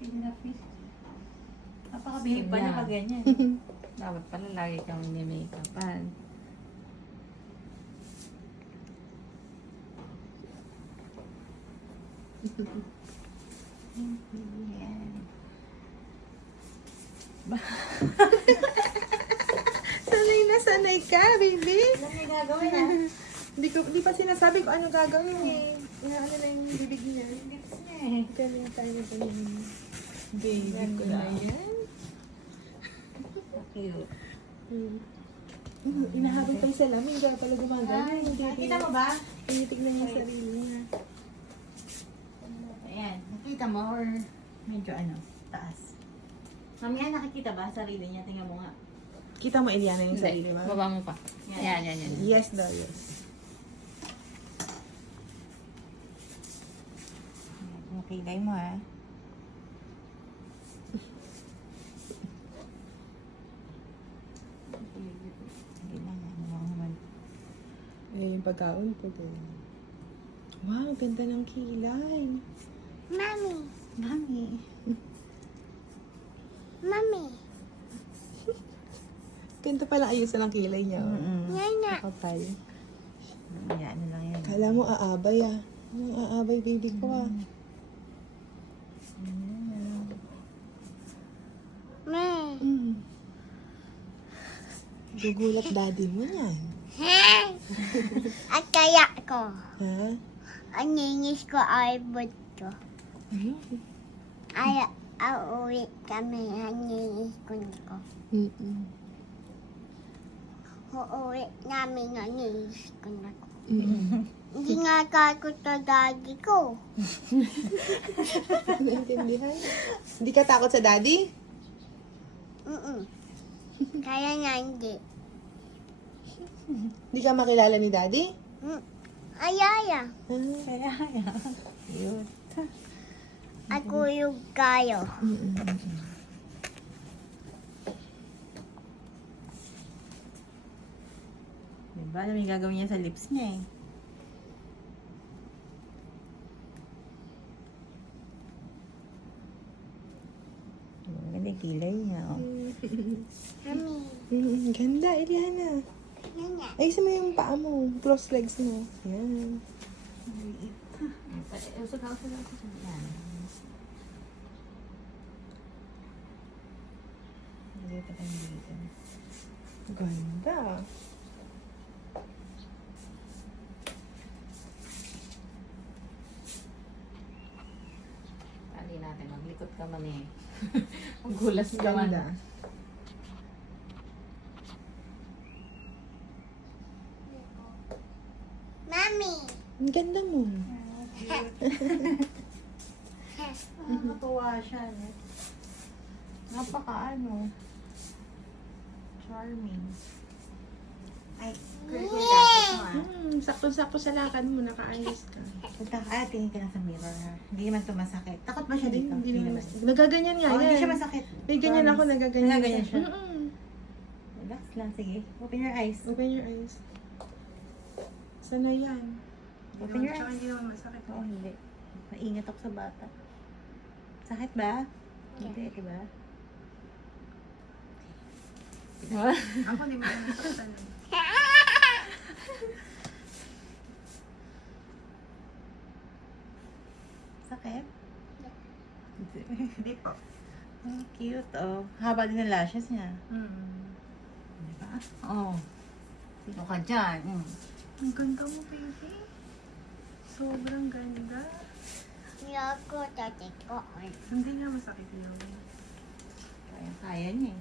Pwede na fish. Napakabihib pa niya pag ganyan. Dapat pala lagi kang ni-make-upan. Yan. Sanay ka, baby. Ano may gagawin ah? Hindi pa sinasabi ko ano gagawin eh. Ano na yung bibig niya. Lips niya eh. Galing tayo na ganyan. Baby ko Ganda. na yan. Cute. Inahabol pa yung salamin, kaya pala gumagano. Ay, nakita mo ba? Tinitignan niya yung sarili niya. Ayan. Nakita mo or medyo ano, taas? Mamaya nakikita ba sarili niya? Tingnan mo nga. Kita mo, Eliana, yung Hindi, sarili mo? baba mo pa. Yan. Yan. Yes daw, yes. Yung kilay mo ah. Hindi na nga naman. Eh, yung pagkaon po din. Wow, ganda ng kilay. Mommy, Mami. mommy, Ganda pala ayusan ng kilay niya. yan na. Kapal. Yan, ano lang yan. Kala mo aabay ah. Anong aabay, baby ko ah. Me. Gugulat daddy mo yan. At kaya ko, Ha? ang ningis ko ay buto. Ay, auwi kami ang ningis ko. Uuwi namin ang ningis ko. Hindi nga takot sa daddy ko. Naintindihan? Hindi ka takot sa daddy? Kaya nga hindi. Hindi ka makilala ni daddy? Ayaya, Kaya yan. Cute. ako yung kayo. Diba? Ano may gagawin niya sa lips niya eh. Ganda yung kilay niya. Oh. Mami, Ganda, Eliana. yan na. Ayusin mo yung paa mo. Cross legs mo. Yan. Usog. Yan. Lagay pa tayo dito. Ganda. Tali natin, maglikot ka man eh. Magulas ka man. Ganda. Mami, Ang ganda mo. Nakakatuwa siya. No? Napaka charming. Ay, curly lapis mo ah. Sakto-sakto sa lakad mo. Nakaayos ka. Tingin ka na sa mirror ha. Hindi naman ito masakit. Takot ba siya dito? Hindi naman. Nagaganyan nga Oh, yan. hindi siya masakit. May ganyan ako, nagaganyan. Nagaganyan siya? Mm-mm. Relax lang, sige. Open your eyes. Open your eyes. Sana yan. Open your Tsaka eyes. hindi naman masakit. Oo, hindi. Maingat ako sa bata. Sakit ba? Hindi, diba? Ako hindi mo masaktan. Sakit? Hindi po. Oh, cute oh. Haba din ang lashes niya. Diba? Oo. Sino ka dyan? Ang ganda mo, baby. Sobrang ganda. yoko, tati ko. Hindi nga masakit yun. Kaya niya eh.